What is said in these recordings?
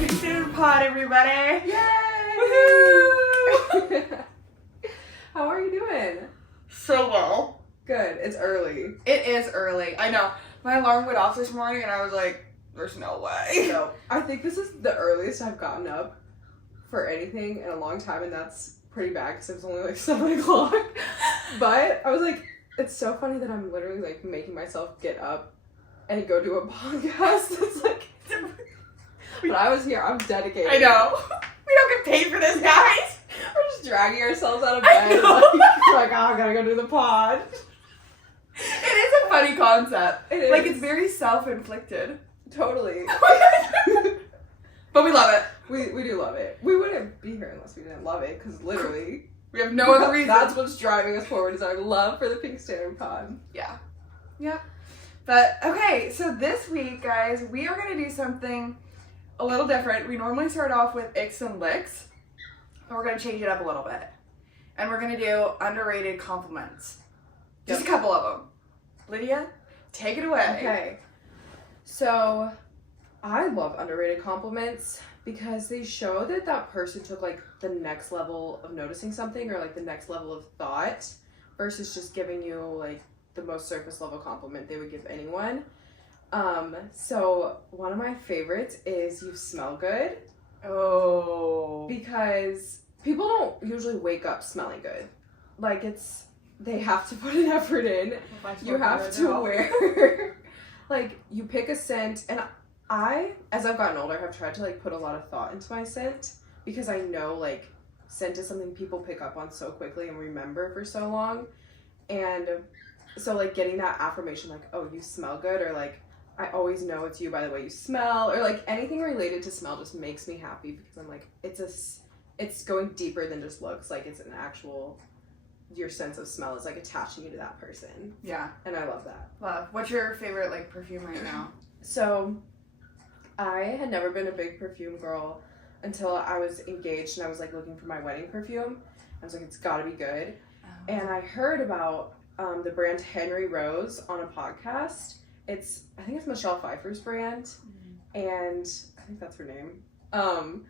Pink Student Pod, everybody! Yay! Woohoo! How are you doing? So well. Good. It's early. It is early. I know. My alarm went off this morning and I was like, there's no way. So, I think this is the earliest I've gotten up for anything in a long time, and that's pretty bad because it was only like 7 o'clock. But I was like, it's so funny that I'm literally like making myself get up and go do a podcast. It's like, but I was here. I'm dedicated. I know. We don't get paid for this, guys. We're just dragging ourselves out of I bed. know. Like, oh, I gotta go do the pod. It is a funny concept. It is. Like, it's very self-inflicted. Totally. But we love it. We do love it. We wouldn't be here unless we didn't love it, because literally, We have no other reason. that's what's driving us forward, is our love for the Pink Standard Pod. Yeah. Yep. But, okay, so this week, guys, we are going to do something a little different. We normally start off with icks and licks, but we're going to change it up a little bit. And we're going to do underrated compliments. Just a couple of them. Lydia, take it away. Okay. So, I love underrated compliments because they show that that person took, like, the next level of noticing something or, like, the next level of thought versus just giving you, like, the most surface level compliment they would give anyone. So one of my favorites is you smell good. Oh. Because people don't usually wake up smelling good. Like, they have to put an effort in. You have to wear, like, you pick a scent, and I, as I've gotten older, have tried to, like, put a lot of thought into my scent because I know, like, scent is something people pick up on so quickly and remember for so long. And so, like, getting that affirmation, like, oh, you smell good, or, like, I always know it's you by the way you smell, or, like, anything related to smell just makes me happy because I'm like, it's going deeper than just looks. Like, it's an actual, your sense of smell is, like, attaching you to that person. Yeah. And I love that. Love. What's your favorite, like, perfume right now? So, I had never been a big perfume girl until I was engaged and I was, like, looking for my wedding perfume. I was like, it's gotta be good. Oh. And I heard about the brand Henry Rose on a podcast. I think it's Michelle Pfeiffer's brand, and I think that's her name. And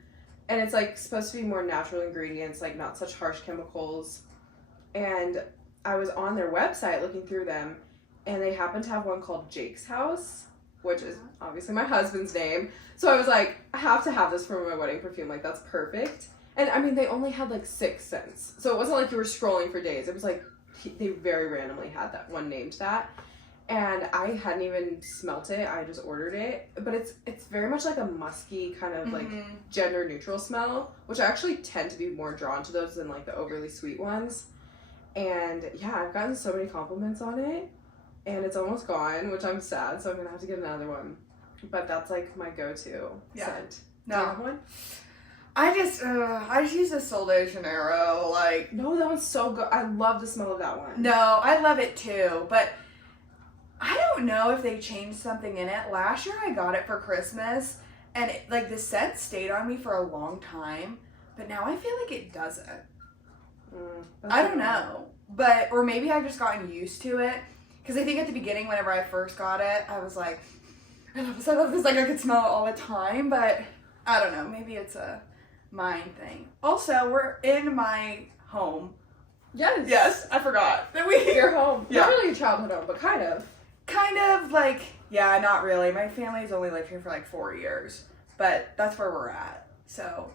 it's, like, supposed to be more natural ingredients, like, not such harsh chemicals. And I was on their website looking through them, and they happen to have one called Jake's House, which is obviously my husband's name. So I was like, I have to have this for my wedding perfume. Like, that's perfect. And, I mean, they only had, like, 6 scents. So it wasn't like you were scrolling for days. It was, like, they very randomly had that one named that. And I hadn't even smelt it. I just ordered it. But it's very much like a musky kind of, like, gender neutral smell, which I actually tend to be more drawn to those than, like, the overly sweet ones. And yeah, I've gotten so many compliments on it, and it's almost gone, which I'm sad, so I'm gonna have to get another one. But that's, like, my go-to scent. No. Do you have one? I just use the Sol de Janeiro, like... No, that one's so good. I love the smell of that one. No, I love it too, but I don't know if they changed something in it. Last year I got it for Christmas, and the scent stayed on me for a long time, but now I feel like it doesn't. I don't know, or maybe I've just gotten used to it, because I think at the beginning, whenever I first got it, I was like, I love this, like, I could smell it all the time, but I don't know, maybe it's a mind thing. Also, we're in my home. Yes, I forgot that Your home. Yeah. Not really your childhood home, but kind of. Kind of, like, yeah, not really. My family's only lived here for, like, 4 years, but that's where we're at, so.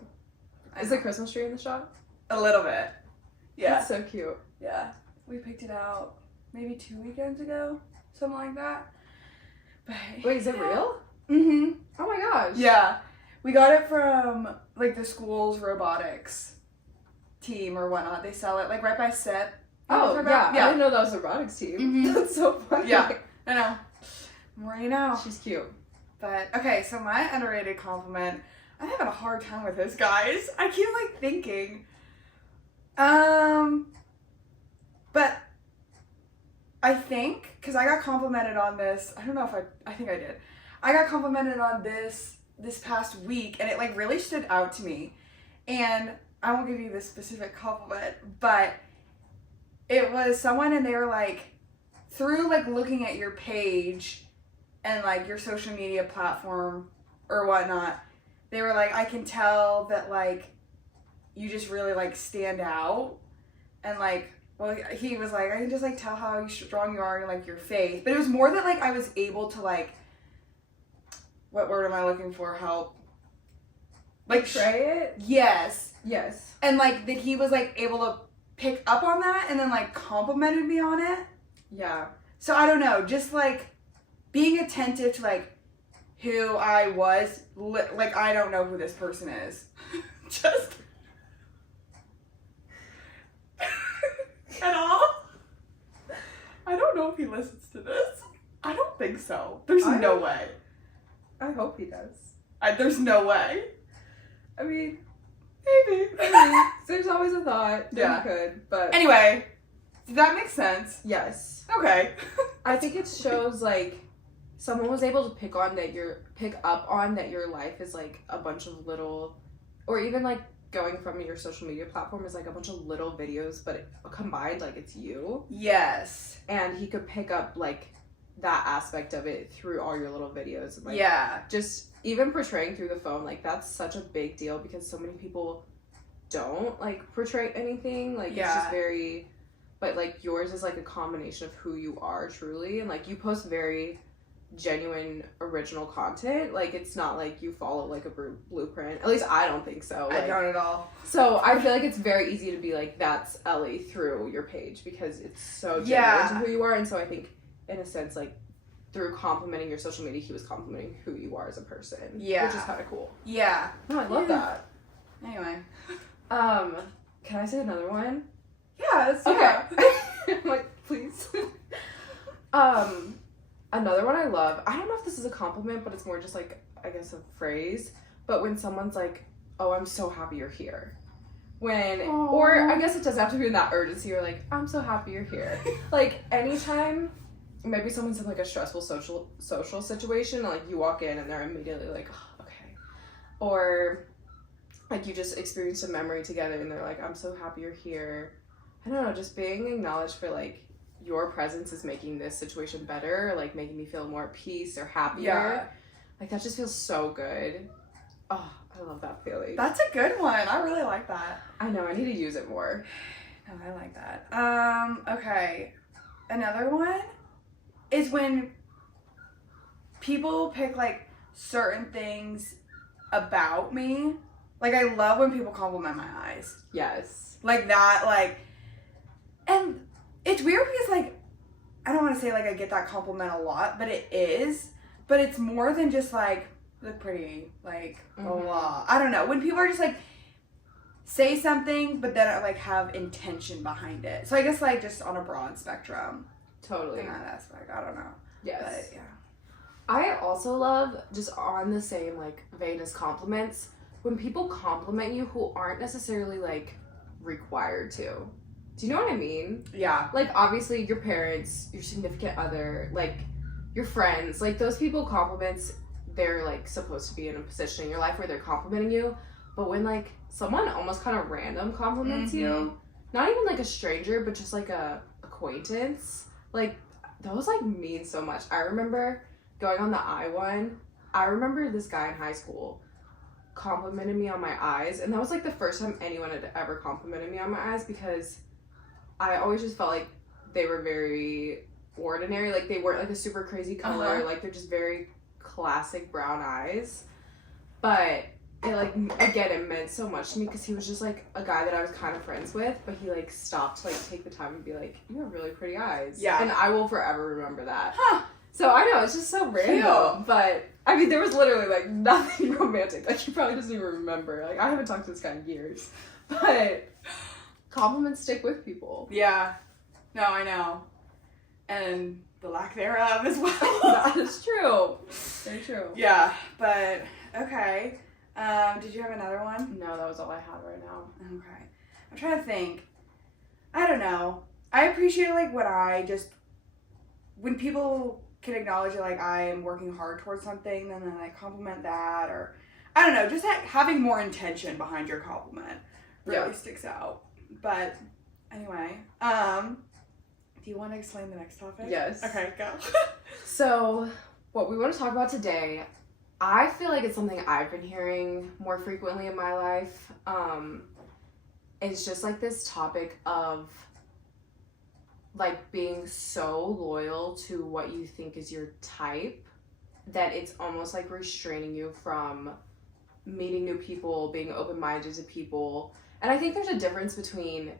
Is the Christmas tree in the shop? A little bit. Yeah. That's so cute. Yeah. We picked it out maybe 2 weekends ago, something like that. But, Wait, is it real? Mm-hmm. Oh my gosh. Yeah. We got it from, like, the school's robotics team or whatnot. They sell it, like, right by SIP. Oh, yeah. I didn't know that was a robotics team. Mhm. That's so funny. Yeah. I know. More you know. She's cute. But, okay, so my underrated compliment, I'm having a hard time with this, guys. I keep, like, thinking. But I think, because I got complimented on this, I don't know if I think I did. I got complimented on this past week, and it, like, really stood out to me. And I won't give you this specific compliment, but it was someone, and they were like, through, like, looking at your page and, like, your social media platform or whatnot, they were like, I can tell that, like, you just really, like, stand out. And, like, well, he was like, I can just, like, tell how strong you are in, like, your faith. But it was more that, like, I was able to, like, what word am I looking for? Help. Like, portray it? Yes. Yes. And, like, that he was, like, able to pick up on that and then, like, complimented me on it. Yeah. So, I don't know. Just, like, being attentive to, like, who I was. Like, I don't know who this person is. Just. At all. I don't know if he listens to this. I don't think so. There's no way. I hope he does. There's no way. I mean, maybe. There's always a thought that Yeah. he could, but Anyway, does that make sense? yes. Okay. I think it shows like someone was able to pick up on that your life is like a bunch of little, or even like going from your social media platform is like a bunch of little videos, but combined like it's you. Yes. And he could pick up like that aspect of it through all your little videos. And, like, yeah. just even portraying through the phone, like that's such a big deal because so many people don't like portray anything. Like it's just very, but like yours is like a combination of who you are truly, and like you post very genuine original content. Like it's not like you follow like a blueprint. At least I don't think so. I Like, don't at all. so I feel like it's very easy to be like, that's Ellie through your page because it's so genuine to who you are. And so I think in a sense, like through complimenting your social media, he was complimenting who you are as a person. Yeah. Which is kind of cool. Yeah. No, I love that. Anyway. Can I say another one? Yeah, that's Okay. I'm like, please. Another one I love, I don't know if this is a compliment, but it's more just like, I guess a phrase, but when someone's like, oh, I'm so happy you're here. Or I guess it doesn't have to be in that urgency, or like, I'm so happy you're here. Like anytime, maybe someone's in like a stressful social situation, like you walk in and they're immediately like, oh, okay. Or like you just experienced a memory together and they're like, I'm so happy you're here. I don't know, just being acknowledged for like, your presence is making this situation better, like making me feel more at peace or happier. Yeah. Like that just feels so good. Oh, I love that feeling. That's a good one. I really like that. I know, I need to use it more. No, I like that. Okay. Another one is when people pick like certain things about me. Like I love when people compliment my eyes. Yes. Like that, like, and it's weird because, like, I don't want to say, like, I get that compliment a lot, but it is. But it's more than just, like, look pretty, like, blah, blah. I don't know. When people are just, like, say something, but then, like, have intention behind it. So I guess, like, just on a broad spectrum. Totally. In that aspect. I don't know. Yes. But, yeah. I also love, just on the same, like, vein as compliments, when people compliment you who aren't necessarily, like, required to. Do you know what I mean? Yeah. Like, obviously, your parents, your significant other, like, your friends, like, those people compliments, they're, like, supposed to be in a position in your life where they're complimenting you. But when, like, someone almost kind of random compliments you, not even, like, a stranger, but just, like, a acquaintance, like, those, like, mean so much. I remember going on the eye one. I remember this guy in high school complimented me on my eyes. And that was, like, the first time anyone had ever complimented me on my eyes because I always just felt like they were very ordinary. Like, they weren't, like, a super crazy color. Like, they're just very classic brown eyes. But it, like, again, it meant so much to me because he was just, like, a guy that I was kind of friends with. But he, like, stopped to, like, take the time and be like, you have really pretty eyes. Yeah. And I will forever remember that. Huh. So, I know, it's just so random. Cute. But, I mean, there was literally, like, nothing romantic. Like, he probably doesn't even remember. Like, I haven't talked to this guy in years. But compliments stick with people. Yeah. No, I know. And the lack thereof as well. That is true. Very true. Yeah, but okay. Did you have another one? No, that was all I had right now. Okay. I'm trying to think. I don't know. I appreciate like when people can acknowledge it, like I am working hard towards something, and then I compliment that, or I don't know, just like having more intention behind your compliment really sticks out. But anyway, do you want to explain the next topic? Yes. Okay, go. So, what we want to talk about today I feel like it's something I've been hearing more frequently in my life. It's just like this topic of like being so loyal to what you think is your type that it's almost like restraining you from meeting new people, being open-minded to people. And I think there's a difference between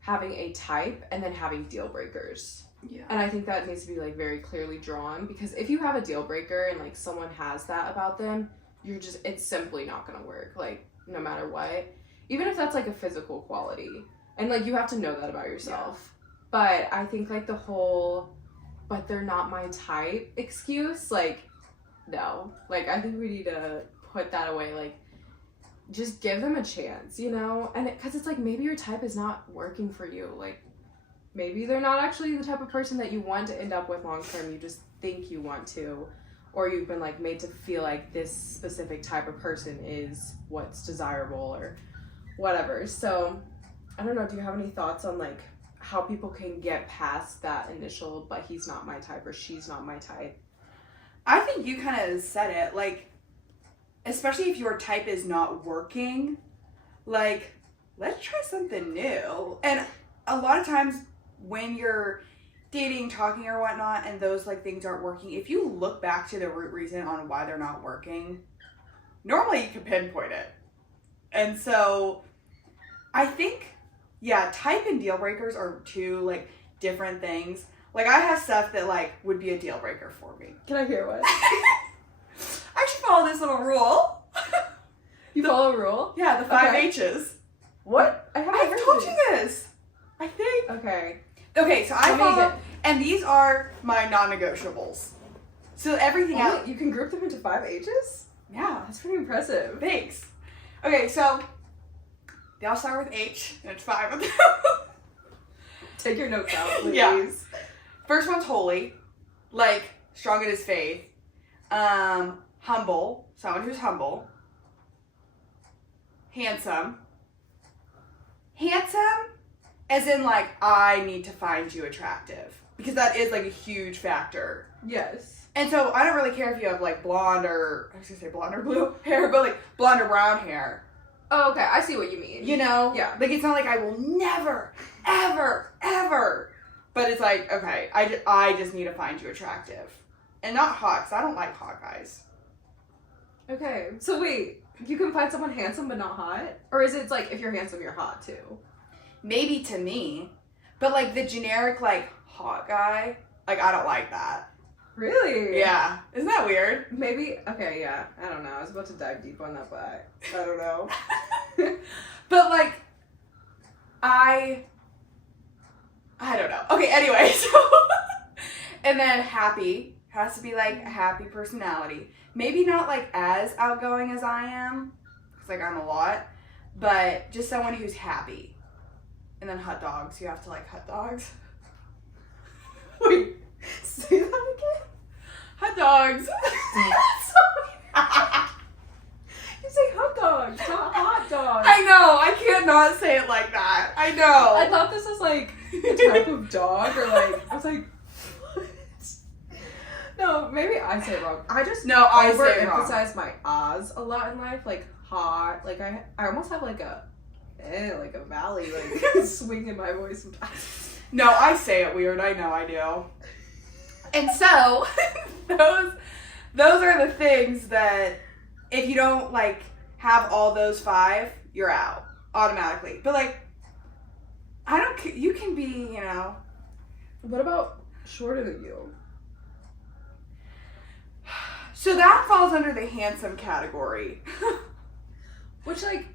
having a type and then having deal breakers. Yeah. And I think that needs to be like very clearly drawn, because if you have a deal breaker and like someone has that about them, it's simply not gonna work, like no matter what. Even if that's like a physical quality. And like you have to know that about yourself. Yeah. But I think like the whole but they're not my type excuse, like no. Like I think we need to put that away. Like just give them a chance, you know? And because it's like maybe your type is not working for you. Like maybe they're not actually the type of person that you want to end up with long term. You just think you want to, or you've been like made to feel like this specific type of person is what's desirable or whatever. So I don't know, do you have any thoughts on like how people can get past that initial but he's not my type or she's not my type? I think you kind of said it, like especially if your type is not working, like let's try something new. And a lot of times when you're dating, talking or whatnot, and those like things aren't working, if you look back to the root reason on why they're not working, normally you can pinpoint it. And so I think, yeah, type and deal breakers are two like different things. Like I have stuff that like would be a deal breaker for me. Can I hear what? I should follow this little rule. You follow a rule? Yeah, the 5 H's. What? I've told you this. I think. Okay, so I follow, and these are my non-negotiables. So everything else. You can group them into 5 H's? Yeah. That's pretty impressive. Thanks. Okay, so they all start with H, and it's 5 of them. Take your notes out, please. Yeah. First one's holy, like strong in his faith. Humble, someone who's humble. Handsome, as in like I need to find you attractive, because that is like a huge factor. Yes. And so I don't really care if you have like blonde or blue hair, but like blonde or brown hair. Oh, okay. I see what you mean. You know? Yeah. Like it's not like I will never, ever, ever. But it's like, okay, I just need to find you attractive. And not hot, because I don't like hot guys. Okay. So wait, you can find someone handsome but not hot? Or is it like if you're handsome, you're hot too? Maybe to me. But like the generic like hot guy, like I don't like that. Really? Yeah. Isn't that weird? Maybe, okay, yeah. I don't know. I was about to dive deep on that, but I don't know. But like, I don't know. Okay, anyway, so, and then happy, has to be like a happy personality. Maybe not like as outgoing as I am, because like I'm a lot, but just someone who's happy. And then hot dogs, you have to like hot dogs. Wait, say that again? Hot dogs. You say hot dogs, not hot dogs. I know, I can't not say it like that. I know. I thought this was like a type of dog, or like, I was like, what? No, maybe I say it wrong. I just I say it wrong. Overemphasize my ahs a lot in life, like hot. Like I almost have like a valley, like swing in my voice sometimes. No, I say it weird. I know I do. And so, those are the things that if you don't like have all those 5, you're out automatically. But like, you can be, you know. What about shorter than you? So that falls under the handsome category. Which like,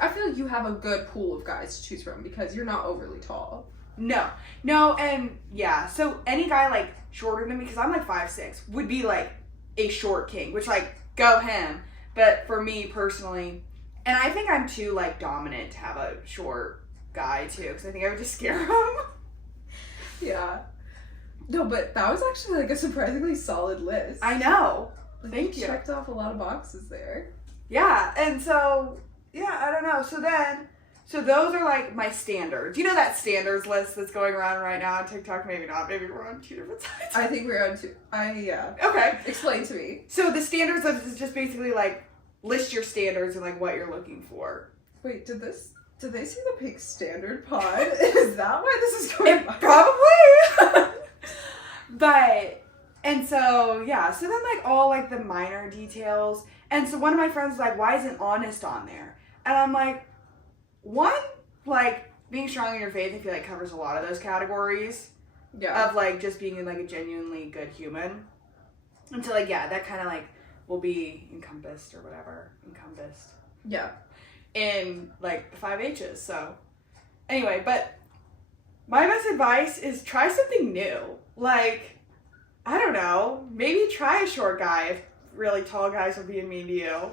I feel like you have a good pool of guys to choose from because you're not overly tall. No, and yeah, so any guy like shorter than me, because I'm like 5'6", would be like a short king, which like go him. But for me personally, and I think I'm too like dominant to have a short guy too, because I think I would just scare him. Yeah. No, but that was actually like a surprisingly solid list. I know. Like, Thank you. Checked off a lot of boxes there. Yeah, and so yeah, I don't know. So then So those are like my standards. You know that standards list that's going around right now on TikTok? Maybe not. Maybe we're on 2 different sides. I think we're on 2. Yeah. Okay. Explain to me. So the standards list is just basically like list your standards and like what you're looking for. Wait, did they see the Pink Standard pod? Is that why this is going on? Probably. But, and so, yeah. So then like all like the minor details. And so one of my friends was like, why isn't honest on there? And I'm like, one, like, being strong in your faith, I feel like covers a lot of those categories. Yeah. Of, like, just being, like, a genuinely good human. And so, like, yeah, that kind of, like, will be encompassed or whatever. Encompassed. Yeah. In, like, the 5 H's. So, anyway, but my best advice is try something new. Like, I don't know. Maybe try a short guy if really tall guys are being mean to you.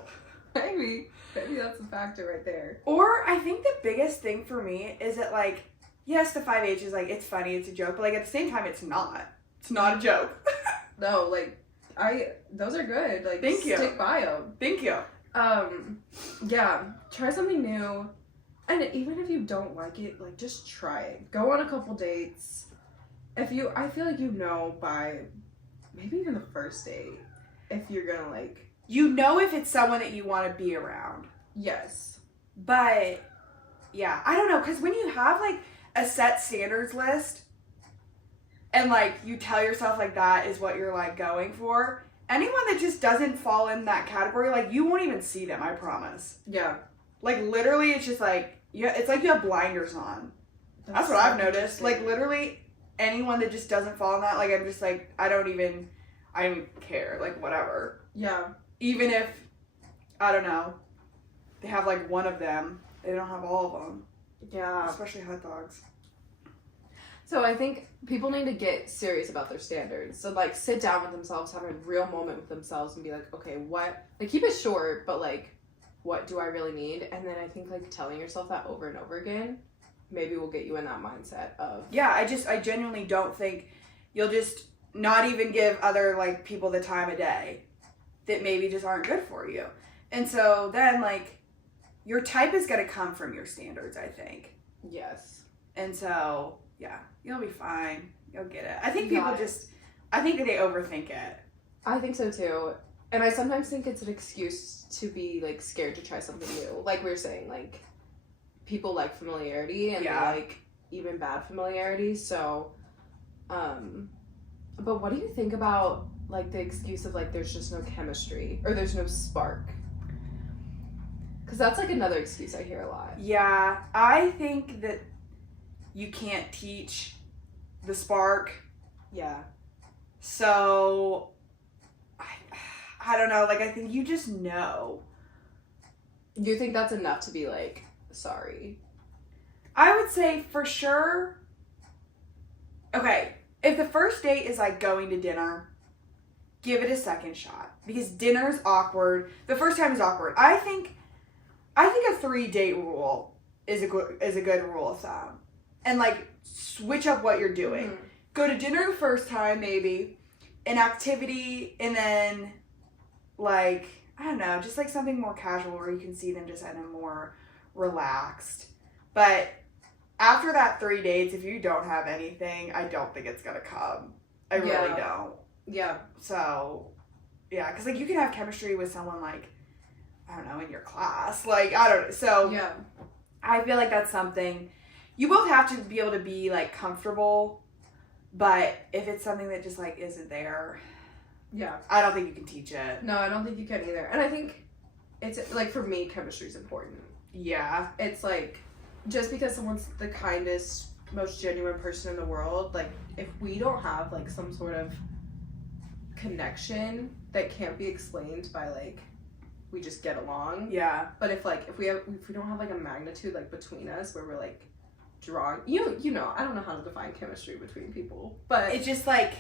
Maybe that's a factor right there. Or I think the biggest thing for me is that, like, yes, the 5H is, like, it's funny, it's a joke, but, like, at the same time, it's not. It's not a joke. No, like, those are good. Like, Thank you. Stick by them. Thank you. Yeah, try something new. And even if you don't like it, like, just try it. Go on a couple dates. I feel like you know by maybe even the first date if you're gonna, like... You know if it's someone that you want to be around. Yes. But, yeah, I don't know, because when you have, like, a set standards list, and, like, you tell yourself, like, that is what you're, like, going for, anyone that just doesn't fall in that category, like, you won't even see them, I promise. Yeah. Like, literally, it's just, like, it's like you have blinders on. That's what I've noticed. Like, literally, anyone that just doesn't fall in that, like, I'm just, like, I don't even care. Like, whatever. Yeah. Even if, I don't know, they have, like, one of them, they don't have all of them. Yeah. Especially hot dogs. So I think people need to get serious about their standards. So, like, sit down with themselves, have a real moment with themselves, and be like, okay, what? Like, keep it short, but, like, what do I really need? And then I think, like, telling yourself that over and over again maybe will get you in that mindset of... Yeah, I genuinely don't think you'll just not even give other, like, people the time of day that maybe just aren't good for you. And so then, like, your type is going to come from your standards, I think. Yes. And so, yeah, you'll be fine. You'll get it. I think people I think that they overthink it. I think so, too. And I sometimes think it's an excuse to be, like, scared to try something new. Like we were saying, like, people like familiarity and, like, even bad familiarity. So, but what do you think about, like, the excuse of, like, there's just no chemistry or there's no spark? Because that's, like, another excuse I hear a lot. Yeah, I think that you can't teach the spark. Yeah. So, I don't know. Like, I think you just know. Do you think that's enough to be, like, sorry? I would say for sure. Okay, if the first date is, like, going to dinner, give it a second shot. Because dinner's awkward. The first time is awkward. I think a 3-date rule is a good rule of thumb. And, like, switch up what you're doing. Mm-hmm. Go to dinner the first time, maybe. An activity, and then, like, I don't know, just, like, something more casual where you can see them just kind of more relaxed. But after that 3 dates, if you don't have anything, I don't think it's going to come. I really don't. Yeah. So, yeah, because, like, you can have chemistry with someone, like, I don't know, in your class. Like, I don't know. So, yeah. I feel like that's something. You both have to be able to be, like, comfortable. But if it's something that just, like, isn't there, yeah, I don't think you can teach it. No, I don't think you can either. And I think it's, like, for me, chemistry is important. Yeah. It's, like, just because someone's the kindest, most genuine person in the world, like, if we don't have, like, some sort of connection that can't be explained by, like, we just get along. Yeah. But if we don't have, like, a magnitude, like, between us where we're, like, drawing, you know, I don't know how to define chemistry between people, but it's just, like,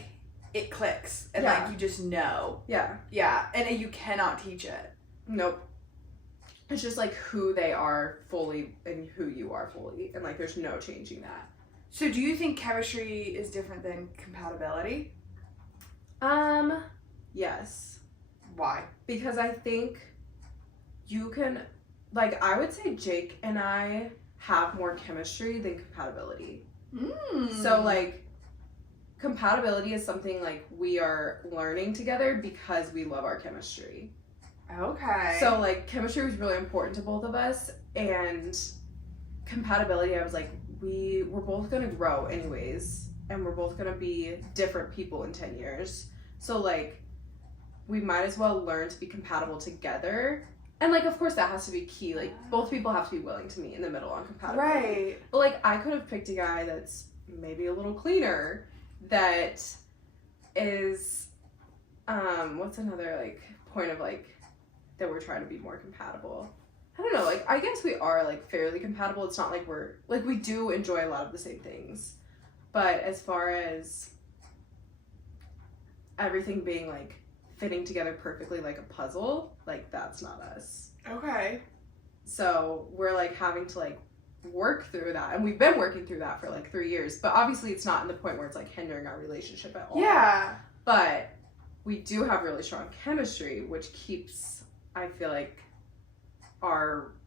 it clicks and like you just know. Yeah, and you cannot teach it. Nope. It's just, like, who they are fully and who you are fully, and, like, there's no changing that. So do you think chemistry is different than compatibility? Yes. Why? Because I think you can, like, I would say Jake and I have more chemistry than compatibility. Mm. So, like, compatibility is something, like, we are learning together because we love our chemistry. Okay. So, like, chemistry was really important to both of us, and compatibility, I was like, we're both gonna grow anyways, and we're both gonna be different people in 10 years. So, like, we might as well learn to be compatible together. And, like, of course, that has to be key. Like, both people have to be willing to meet in the middle on compatibility. Right. But, like, I could have picked a guy that's maybe a little cleaner, that is, what's another, like, point of, like, that we're trying to be more compatible? I don't know, like, I guess we are, like, fairly compatible. It's not like we're, like, we do enjoy a lot of the same things. But as far as everything being, like, fitting together perfectly like a puzzle, like, that's not us. Okay. So we're, like, having to, like, work through that. And we've been working through that for, like, 3 years. But obviously it's not in the point where it's, like, hindering our relationship at all. Yeah. But we do have really strong chemistry, which keeps, I feel like,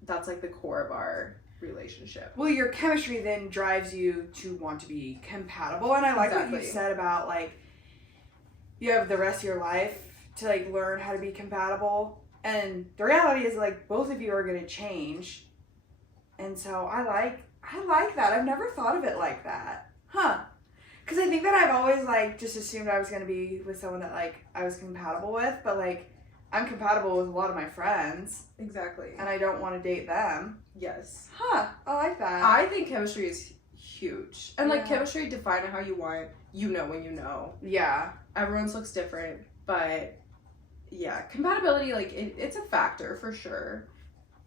that's, like, the core of our relationship. Well, your chemistry then drives you to want to be compatible. And I like what you said about, like, you have the rest of your life to, like, learn how to be compatible. And the reality is, like, both of you are going to change. And so I like that. I've never thought of it like that. Huh. Because I think that I've always, like, just assumed I was going to be with someone that, like, I was compatible with. But, like, I'm compatible with a lot of my friends. Exactly. And I don't want to date them. Yes. Huh. I like that. I think chemistry is huge. And, like, Yeah. chemistry, define it how you want. You know when you know. Yeah. Everyone's looks different. But, yeah. Compatibility, like, it's a factor for sure.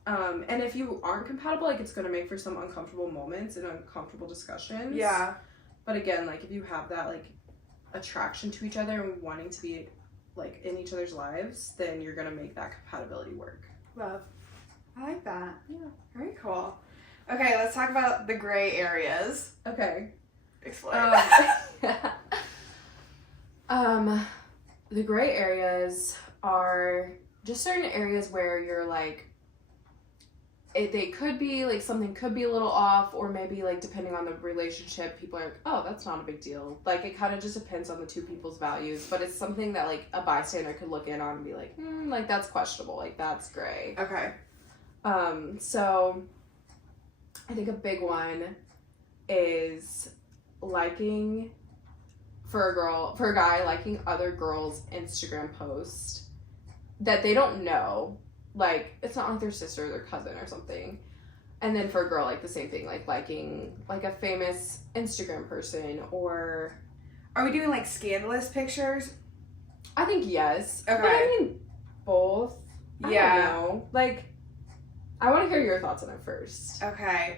And if you aren't compatible, like, it's going to make for some uncomfortable moments and uncomfortable discussions. Yeah. But again, like, if you have that, like, attraction to each other and wanting to be, like, in each other's lives, then you're going to make that compatibility work. Love. I like that. Yeah. Very cool. Okay, let's talk about the gray areas. Okay. Explain. The gray areas are just certain areas where you're, like, they could be, like, something could be a little off, or maybe, like, depending on the relationship, people are like, oh, that's not a big deal. Like, it kind of just depends on the two people's values, but it's something that, like, a bystander could look in on and be like, like, that's questionable, like, that's gray. Okay. So I think a big one is liking, for a guy, liking other girls' Instagram posts that they don't know. Like, it's not like their sister or their cousin or something. And then for a girl, like, the same thing, like, liking, like, a famous Instagram person, or... Are we doing, like, scandalous pictures? I think yes. Okay. But I mean, both. Yeah. I don't know. Like, I want to hear your thoughts on it first. Okay.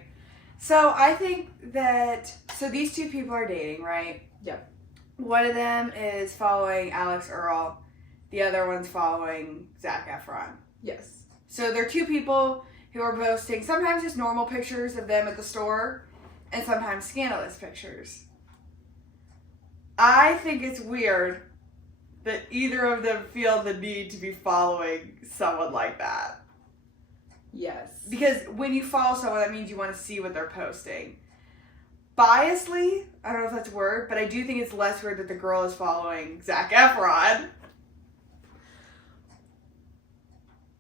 So I think that... So these two people are dating, right? Yep. One of them is following Alex Earl. The other one's following Zac Efron. Yes. So they're two people who are posting sometimes just normal pictures of them at the store and sometimes scandalous pictures. I think it's weird that either of them feel the need to be following someone like that. Yes. Because when you follow someone, that means you want to see what they're posting. Biasly, I don't know if that's a word, but I do think it's less weird that the girl is following Zac Efron.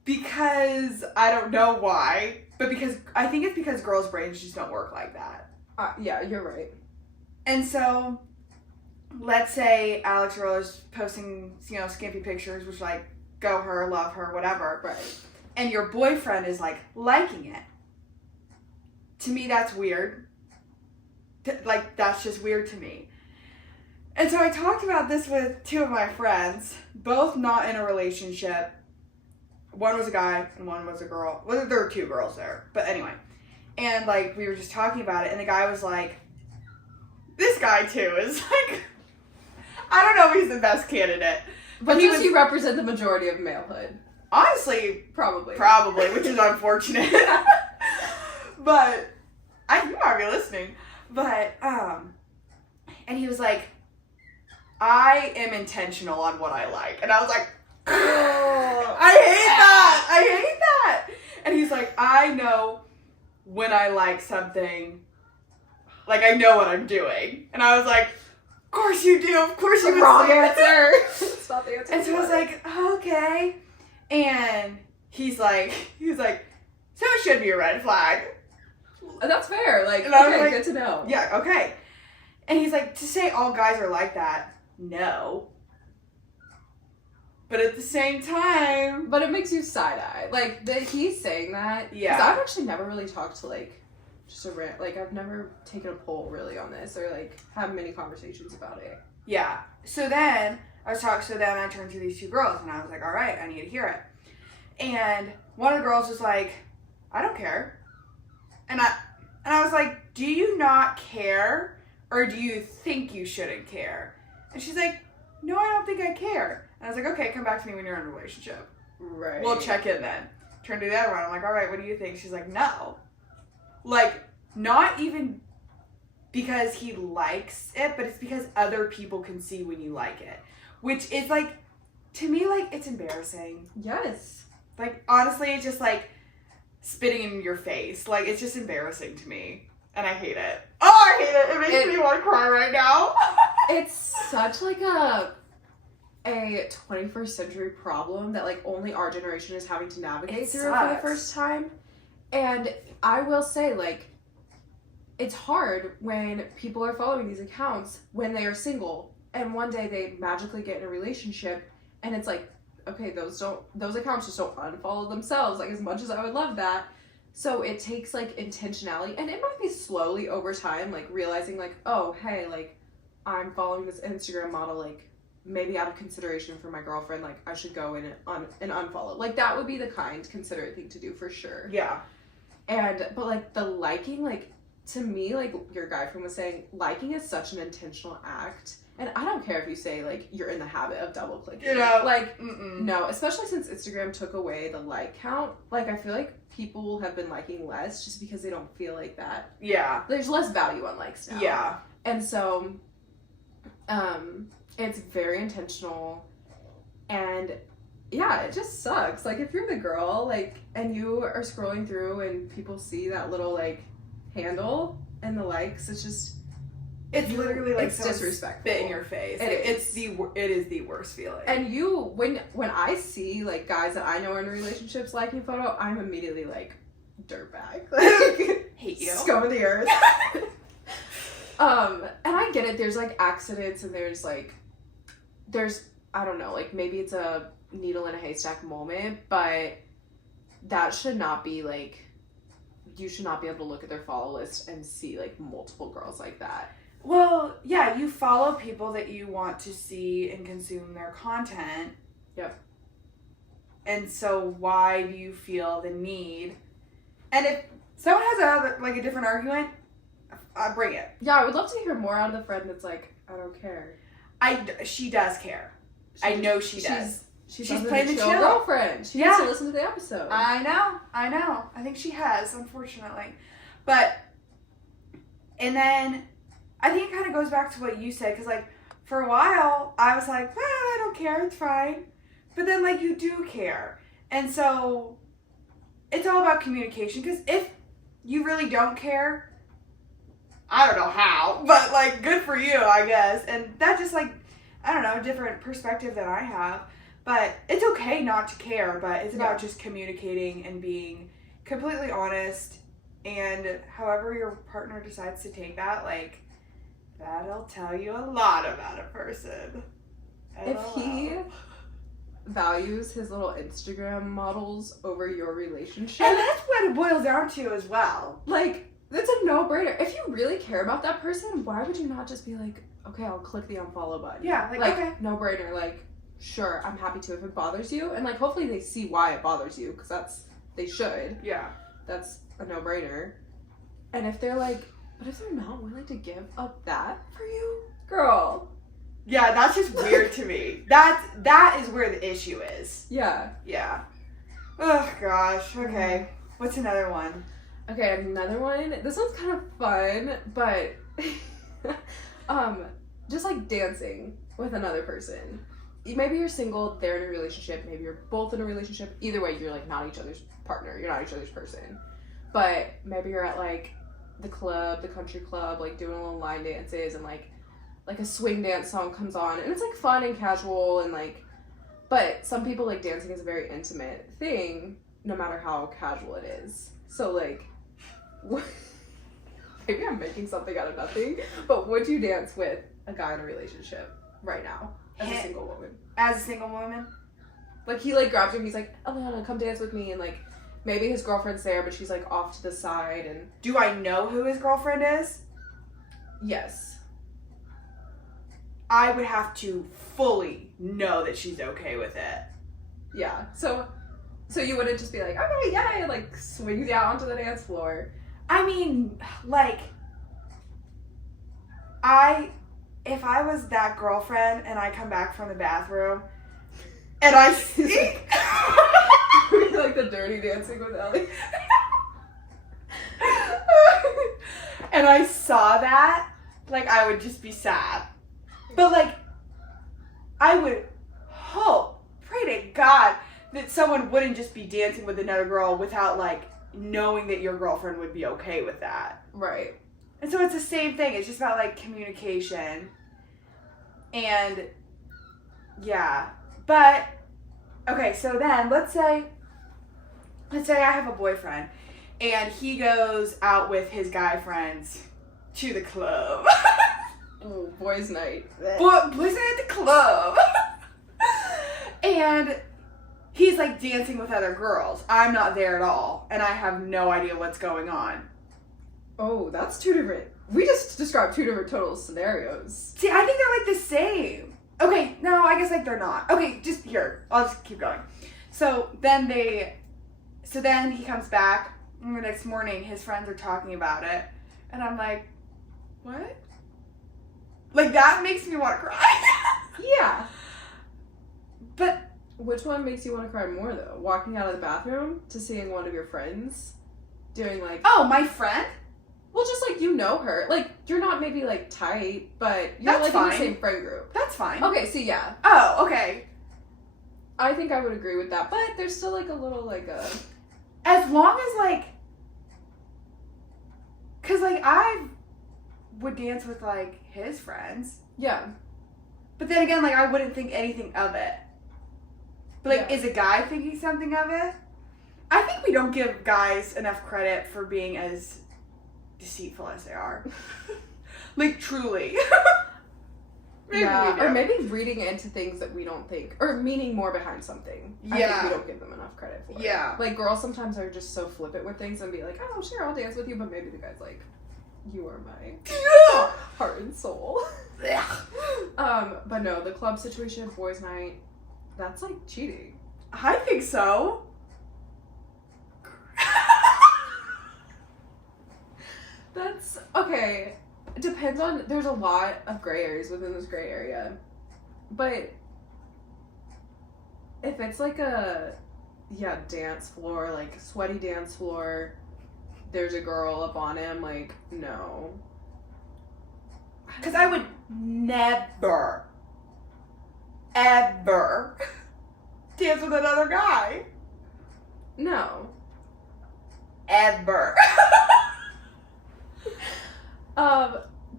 Because, I don't know why, but because, I think it's because girls' brains just don't work like that. Yeah, you're right. And so, let's say Alex Earl is posting, skimpy pictures, which, like, go her, love her, whatever. Right. And your boyfriend is, like, liking it. To me, that's weird. Like, that's just weird to me. And so I talked about this with two of my friends, both not in a relationship. One was a guy and one was a girl. Well, there were two girls there. But anyway. And, like, we were just talking about it. And the guy was like, this guy, too, is, like, I don't know if he's the best candidate. But does he represent the majority of malehood? Honestly. Probably, which is unfortunate. But, you might be listening. But, and he was like, I am intentional on what I like. And I was like, I hate that. And he's like, I know when I like something, like, I know what I'm doing. And I was like, of course you do. Of course you would Wrong say that. answer. It's not the answer. And so I was like, oh, okay. And he's like, so it should be a red flag. That's fair. Like, And I was okay, like, good to know. Yeah, okay. And he's like, to say all guys are like that, no. But at the same time... But it makes you side-eye. Like, he's saying that. Yeah. Because I've actually never really talked to, like, just a rant. Like, I've never taken a poll, really, on this. Or, like, had many conversations about it. Yeah. So then, I turned to these two girls, and I was like, all right, I need to hear it. And one of the girls was like, I don't care. And I was like, do you not care? Or do you think you shouldn't care? And she's like, no, I don't think I care. And I was like, okay, come back to me when you're in a relationship. Right. We'll check in then. Turn to the other one. I'm like, all right, what do you think? She's like, no. Like, not even because he likes it, but it's because other people can see when you like it. Which is, like, to me, like, it's embarrassing. Yes. Like, honestly, it's just, like, spitting in your face. Like, it's just embarrassing to me. And I hate it. Oh, I hate it. It makes me want to cry right now. It's such, like, a 21st century problem that, like, only our generation is having to navigate through for the first time. And I will say, like, it's hard when people are following these accounts when they are single and one day they magically get in a relationship and it's like, okay, those accounts just don't unfollow themselves, like, as much as I would love that. So it takes, like, intentionality, and it might be slowly over time, like, realizing, like, oh, hey, like, I'm following this Instagram model, like, maybe out of consideration for my girlfriend, like, I should go in and unfollow. Like, that would be the kind, considerate thing to do for sure. Yeah. But, like, the liking, like, to me, like, your guy friend was saying, liking is such an intentional act. And I don't care if you say, like, you're in the habit of double clicking. You know, like, no, especially since Instagram took away the like count. Like, I feel like people have been liking less just because they don't feel like that. Yeah. There's less value on likes now. Yeah. And so, it's very intentional. And yeah, it just sucks. Like, if you're the girl, like, and you are scrolling through and people see that little, like, handle and the likes, it's just... It's literally like it's disrespectful. Spit in your face. It is the worst feeling. And you, when I see, like, guys that I know are in relationships liking a photo, I'm immediately like, dirtbag. Like, hate you. Scum of the earth. And I get it. There's, like, accidents and there's I don't know, like, maybe it's a needle in a haystack moment, but that should not be, like, you should not be able to look at their follow list and see, like, multiple girls like that. Well, yeah, you follow people that you want to see and consume their content. Yep. And so why do you feel the need? And if someone has a different argument, bring it. Yeah, I would love to hear more out of the friend that's like, I don't care. She does care. I know she does. She's playing the chill girlfriend. She needs to listen to the episode. I know. I think she has, unfortunately. But, and then, I think it kind of goes back to what you said, because, like, for a while, I was like, well, I don't care, it's fine. But then, like, you do care. And so, it's all about communication, because if you really don't care, I don't know how, but, like, good for you, I guess. And that's just, like, I don't know, a different perspective than I have. But it's okay not to care, but it's about just communicating and being completely honest. And however your partner decides to take that, like, that'll tell you a lot about a person. If he values his little Instagram models over your relationship. And that's what it boils down to as well. Like, that's a no-brainer. If you really care about that person, why would you not just be like, okay, I'll click the unfollow button? Yeah, like okay. No-brainer. Like, sure, I'm happy to if it bothers you. And, like, hopefully they see why it bothers you, because they should. Yeah. That's a no-brainer. And if they're like, but if they're not willing to give up that for you, girl. Yeah, that's just weird to me. That is where the issue is. Yeah. Yeah. Oh, gosh. Okay. What's another one? Okay, another one. This one's kind of fun, but just, like, dancing with another person. Maybe you're single, they're in a relationship, maybe you're both in a relationship. Either way, you're, like, not each other's partner. You're not each other's person. but maybe you're at like the club, the country club, like doing little line dances, and like a swing dance song comes on, and it's like fun and casual, and like, but some people like dancing is a very intimate thing, no matter how casual it is. So like, maybe I'm making something out of nothing, but would you dance with a guy in a relationship right now as a single woman? As a single woman? Like, he like grabs you and he's like, Alana, come dance with me, and like maybe his girlfriend's there, but she's like off to the side. And do I know who his girlfriend is? Yes. I would have to fully know that she's okay with it. Yeah. So you wouldn't just be like, okay, yay, like swings you out onto the dance floor. I mean, like, if I was that girlfriend and I come back from the bathroom and I see like the dirty dancing with Ellie. and I saw that, like, I would just be sad. But like, I would hope, pray to God, that someone wouldn't just be dancing with another girl without like knowing that your girlfriend would be okay with that. Right. And so it's the same thing. It's just about like communication. And yeah. But okay, so then let's say I have a boyfriend and he goes out with his guy friends to the club. Ooh, boys' night. Boys night at the club. And he's like dancing with other girls. I'm not there at all, and I have no idea what's going on. Oh, that's two different. We just described two different total scenarios. See, I think they're like the same. Okay, no, I guess like they're not. Okay, just here. I'll just keep going. So then he comes back, and the next morning his friends are talking about it, and I'm like, what? Like, that makes me want to cry. Yeah. But which one makes you want to cry more, though? Walking out of the bathroom to seeing one of your friends doing like... Oh, my friend? Well, just like, you know her. Like, you're not maybe like tight, but you're That's like fine. in the same friend group. That's fine. Okay, see, yeah. Oh, okay. I think I would agree with that, but there's still like a little like a... As long as like... Because like, I would dance with like his friends. Yeah. But then again, like, I wouldn't think anything of it. But like, Yeah. is a guy thinking something of it? I think we don't give guys enough credit for being as deceitful as they are. Like, truly. Maybe yeah, we do. or maybe reading into things that we don't think, or meaning more behind something. I Yeah. think we don't give them enough credit for. Yeah. Like, girls sometimes are just so flippant with things and be like, oh, sure, I'll dance with you, but maybe the guy's like, you are my heart and soul. But no, the club situation, boys' night, that's like cheating. I think so. That's, okay, it depends on, there's a lot of gray areas within this gray area, but if it's like a, dance floor, like sweaty dance floor, there's a girl up on him, like, no. Because I would never, ever dance with another guy. No. Ever.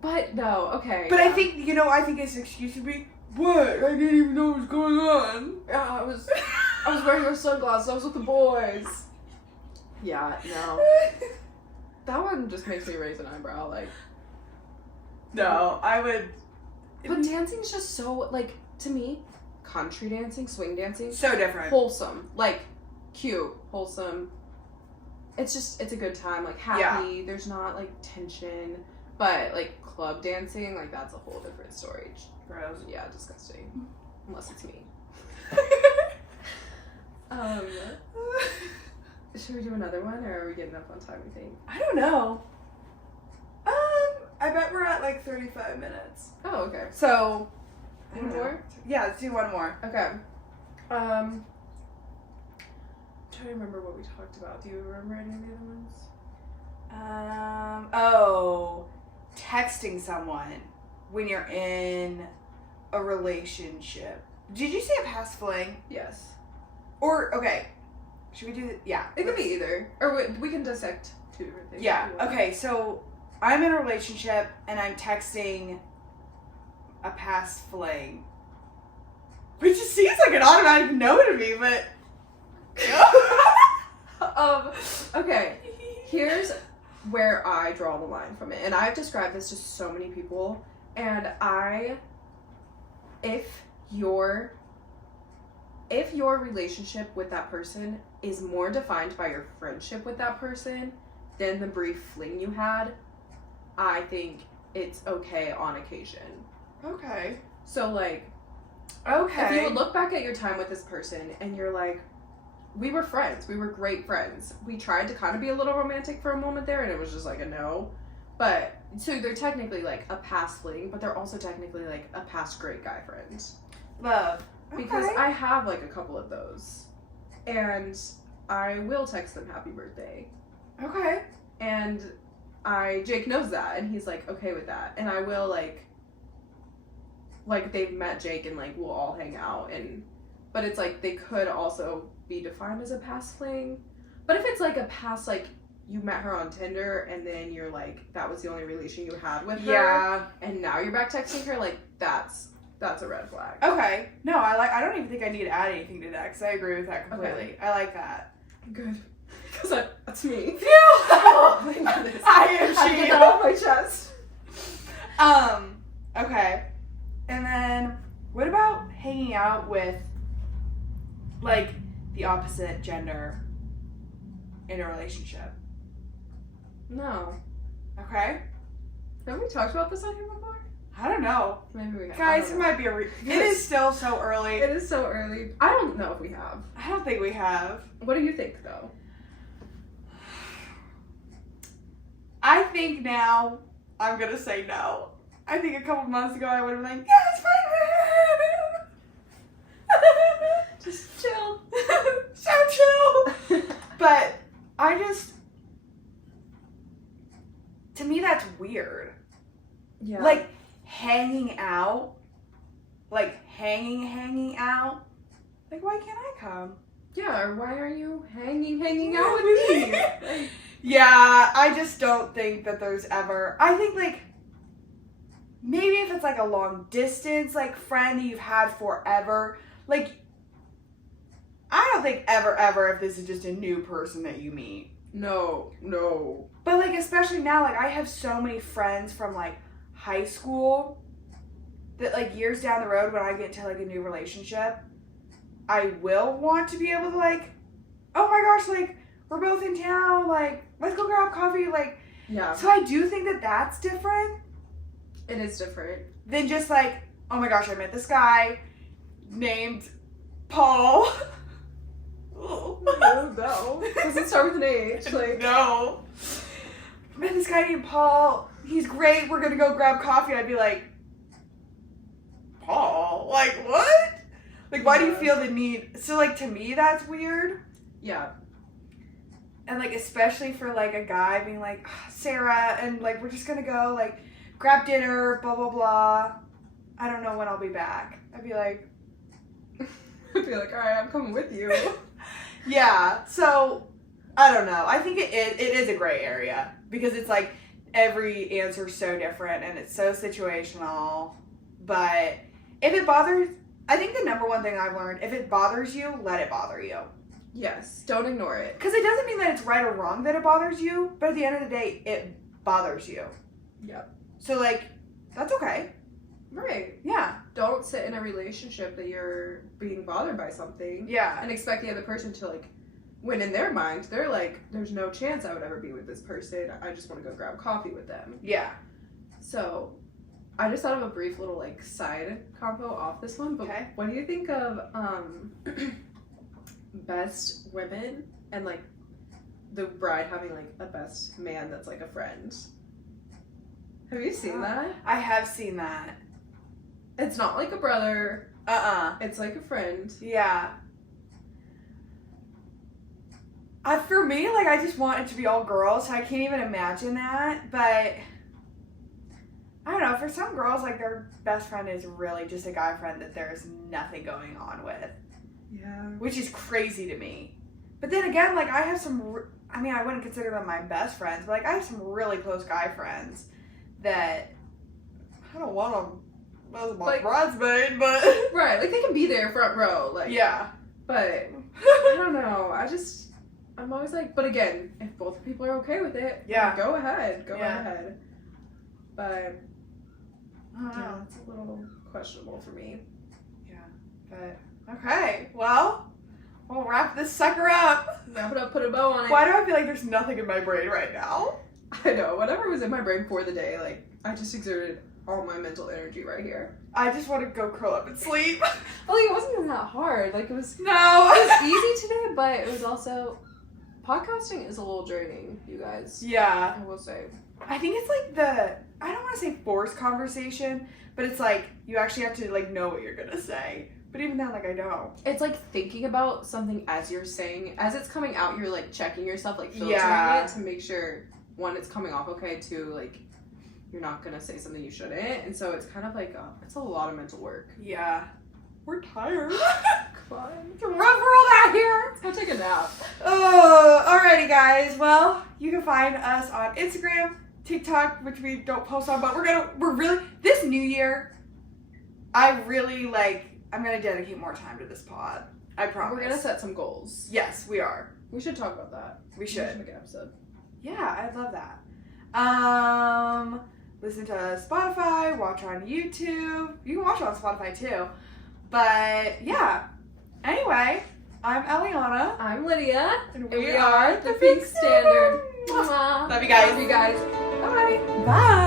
But no, okay. But yeah. I think, I think his excuse would be, what? I didn't even know what was going on. Yeah, I was wearing those sunglasses, I was with the boys. Yeah, no. That one just makes me raise an eyebrow, like. No, I would. But dancing's just so, like, to me, country dancing, swing dancing. So different. Wholesome. Like, cute, wholesome. It's a good time, like, happy. Yeah. There's not, like, tension. But, like, club dancing, like, that's a whole different story. Gross. Yeah, disgusting. Unless it's me. Should we do another one, or are we getting up on time, you think? I don't know. I bet we're at like 35 minutes. Oh, okay. So, One more? Yeah, let's do one more. Okay. I'm trying to remember what we talked about. Do you remember any of the other ones? Texting someone when you're in a relationship. Did you say a past fling? Yes. Or, okay, should we do that? Yeah. It could be either. Or we can dissect two different things. Yeah. Okay. So I'm in a relationship and I'm texting a past fling, which just seems like an automatic no to me, but. Okay. Here's where I draw the line from it, and I've described this to so many people, and if your relationship with that person is more defined by your friendship with that person than the brief fling you had, I think it's okay on occasion. Okay. So, like, Okay. if you would look back at your time with this person and you're like, we were friends. We were great friends. We tried to kind of be a little romantic for a moment there, and it was just like a no. But, so they're technically like a past fling, but they're also technically like a past great guy friend. Love. Because Okay. I have like a couple of those. And I will text them happy birthday. Okay. And Jake knows that, and he's like okay with that. And I will like they've met Jake and like we'll all hang out, but it's like they could also be defined as a past fling. But if it's like a past, like you met her on Tinder and then you're like that was the only relation you had with her, Yeah. and now you're back texting her, like that's a red flag. Okay. No, I don't even think I need to add anything to that because I agree with that completely. Okay. I like that. Good. Because that's me. Phew! Oh my goodness. I am I get she. that off my chest. Okay. And then what about hanging out with like the opposite gender in a relationship? No. Okay. Have we talked about this on here before? I don't know. Maybe we have. Guys, it might be it is still so early. It is so early. I don't know if we have. I don't think we have. What do you think, though? I think now I'm gonna say no. I think a couple months ago I would have been like, yeah, it's fine. Just chill. So chill. But I just, to me that's weird. Yeah. Like hanging out, like hanging out. Like why can't I come? Yeah, or why are you hanging out with me? Like, Yeah, I just don't think that there's ever, I think like, maybe if it's like a long distance, like friend that you've had forever, like, I don't think ever if this is just a new person that you meet. no. But like, especially now, like I have so many friends from like high school that like years down the road when I get into like a new relationship, I will want to be able to like, oh my gosh, like we're both in town, like let's go grab coffee, like. Yeah. So I do think that that's different It is different. than just like, oh my gosh, I met this guy named Paul. No. Does it start with an H? Like, No. I met this guy named Paul. He's great. We're gonna go grab coffee. I'd be like, Paul? Like what? Like why do you feel the need? So like to me that's weird. yeah. And like especially for like a guy being like, Sarah, and like we're just gonna go like grab dinner, blah blah blah. I don't know when I'll be back. I'd be like, I'd be like, all right, I'm coming with you. yeah. So I don't know. I think it is a gray area because it's like every answer is so different and it's so situational. But if it bothers, I think the number one thing I've learned, if it bothers you, let it bother you. Yes. Don't ignore it. Because it doesn't mean that it's right or wrong that it bothers you, but at the end of the day, it bothers you. Yep. So like, that's okay. Right. Yeah. Don't sit in a relationship that you're being bothered by something Yeah. and expect the other person to like, when in their mind, they're like, there's no chance I would ever be with this person. I just want to go grab coffee with them. Yeah. So, I just thought of a brief little like side convo off this one. But Okay. what do you think of best women and like the bride having like a best man that's like a friend? Have you seen that? I have seen that. It's not like a brother. It's like a friend. Yeah. For me, like, I just want it to be all girls, so I can't even imagine that, but I don't know, for some girls, like, their best friend is really just a guy friend that there's nothing going on with, Yeah. which is crazy to me. But then again, like, I have some, I wouldn't consider them my best friends, but, like, I have some really close guy friends that I don't want them as my bridesmaid, but... Right, like, they can be there front row, like... Yeah. But, I don't know, I'm always like, but again, if both people are okay with it, yeah, go ahead. But, I don't know. Yeah, it's a little questionable for me. Yeah, but, okay, well, we'll wrap this sucker up. Wrap it up, put a bow on it. Why do I feel like there's nothing in my brain right now? I know, whatever was in my brain for the day, like, I just exerted all my mental energy right here. I just want to go curl up and sleep. Well, like, it wasn't even that hard. Like, it was easy today, but it was also... Podcasting is a little draining, you guys. Yeah. I will say. I think it's like I don't want to say forced conversation, but it's like you actually have to like know what you're going to say. But even then, like, I don't. It's like thinking about something as you're saying, as it's coming out, you're like checking yourself, like filtering it to make sure, one, it's coming off okay, two, like, you're not going to say something you shouldn't. And so it's kind of like, it's a lot of mental work. Yeah. We're tired. Come on. It's a rough world out here. Let's go take a nap. Oh, alrighty, guys. Well, you can find us on Instagram, TikTok, which we don't post on, but we're really, this new year, I'm gonna dedicate more time to this pod. I promise. We're gonna set some goals. Yes, we are. We should talk about that. We should make an episode. Yeah, I'd love that. Listen to Spotify, watch on YouTube. You can watch it on Spotify too. But yeah. Anyway, I'm Eliana. I'm Lydia. And we are the Pink Standard. Standard. Love you guys. Love you guys. Bye. Bye.